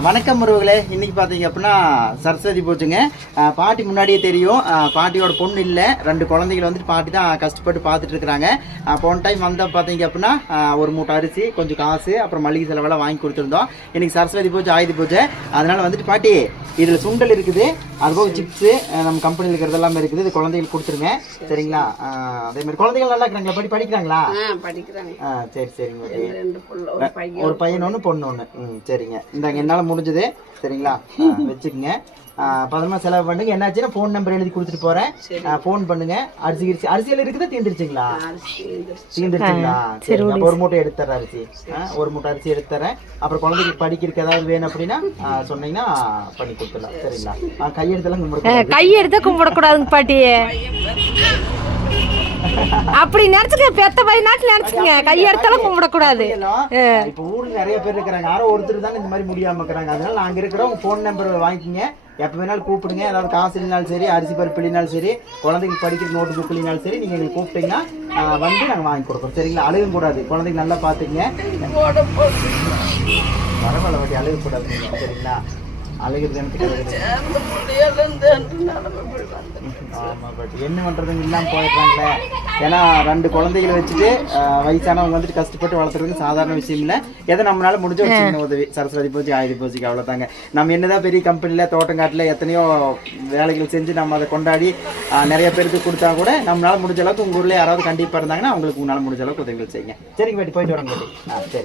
வணக்கம் உறவுகளே. இன்னைக்கு பார்த்தீங்க அப்படின்னா சரஸ்வதி பூஜைங்க. பாட்டி முன்னாடியே தெரியும். பாட்டியோட பொண்ணு இல்லை. ரெண்டு குழந்தைகள் வந்துட்டு பாட்டி தான் கஷ்டப்பட்டு பார்த்துட்டு இருக்கிறாங்க போன டைம் வந்த பார்த்தீங்க அப்படின்னா ஒரு மூட்டை அரிசி கொஞ்சம் காசு அப்புறம் மளிகை செலவெல்லாம் வாங்கி கொடுத்துருந்தோம். இன்னைக்கு சரஸ்வதி பூஜை ஆயுத பூஜை. அதனால வந்துட்டு பாட்டி இதில் சுண்டல் இருக்குது. அதுபோக சிப்ஸு நம்ம கம்பெனியில் இருக்கிறது எல்லாமே இருக்குது. இது குழந்தைகளுக்கு கொடுத்துருங்க. சரிங்களா? அதே மாதிரி குழந்தைகள் நல்லா இருக்கிறாங்களா? படி படிக்கிறாங்களா? ஆ படிக்கிறாங்க. ஆ சரி சரிங்க ஒரு பையன். ஒரு பையன் ஒன்று பொண்ணு ஒன்று ம் சரிங்க. இந்தாங்க என்னால் முடிஞ்சது. சரிங்களா? வச்சுக்கோங்க. ஆ, பத்திரமா செலவு பண்ணுங்க. என்னாச்சுன்னா ஃபோன் நம்பர் எழுதி கொடுத்துட்டு போகிறேன் ஃபோன் பண்ணுங்க. அரிசி கிரிசி அரிசியில் இருக்குதா? தீர்ந்துருச்சுங்களா அரிசி இருந்துருச்சு. தீர்ந்துருச்சுங்களா சரி ஒரு மூட்டை எடுத்து தரேன் அரிசி. ஆ, ஒரு மூட்டை அரிசி எடுத்து தரேன் அப்புறம் குழந்தைக்கு படிக்கிறதுக்கு ஏதாவது வேணும் அப்படின்னா சொன்னீங்கன்னா பண்ணி கொடுத்துடலாம். சரிங்களா ஆ, கையெழுத்தெல்லாம் கும்பிட கையெடுத்த கும்பிடக்கூடாதுங்க பாட்டி. அப்படி நினைச்சுக்க பெத்த பையன் நாட்டில் நினைச்சுக்கங்க. கையெடுத்தாலும் கும்பிடக்கூடாது. இப்போ ஊர்ல நிறைய பேர் இருக்கிறாங்க. யாரோ ஒருத்தர் தானே இந்த மாதிரி முடியாம இருக்கிறாங்க. அதனால நாங்க இருக்கிறோம். ஃபோன் நம்பர் வாங்கிக்கிங்க. எப்ப வேணாலும் கூப்பிடுங்க. ஏதாவது காசு இல்லைனாலும் சரி அரிசி பருப்பு இல்லைனாலும் சரி குழந்தைக்கு படிக்கிற நோட்டு புக் இல்லைனாலும் சரி நீங்க எங்களுக்கு கூப்பிட்டீங்கன்னா வந்து நாங்க வாங்கி கொடுக்குறோம். சரிங்களா? அழுகும் கூடாது. குழந்தைக்கு நல்லா பாத்துக்கங்க பரவாயில்ல பாட்டி அழுக கூடாது. சரிங்களா? அழுகிறது எனக்கு என்ன பண்றதுங்க இல்லாம போயிடுறாங்களே. ஏன்னா ரெண்டு குழந்தைகளை வச்சுட்டு வயசானவங்க வந்துட்டு கஷ்டப்பட்டு வளர்த்துறது சாதாரண விஷயம் இல்ல. எதை நம்மளால முடிஞ்ச ஒரு சின்ன உதவி சரஸ்வதி பூஜை ஆயுத பூஜைக்கு அவ்வளவுதாங்க. நம்ம என்னதான் பெரிய கம்பெனில தோட்டங்காட்டுல எத்தனையோ வேலைகள் செஞ்சு நம்ம அதை கொண்டாடி நிறைய பேருக்கு கொடுத்தா கூட நம்மளால முடிஞ்ச அளவுக்கு உங்க ஊர்ல யாராவது கண்டிப்பா இருந்தாங்கன்னா அவங்களுக்கு உங்களால முடிஞ்ச அளவுக்கு உதவிகள் செய்யுங்க. சரிங்க பாட்டி போயிட்டு வரோங்க பாட்டி ஆ சரி.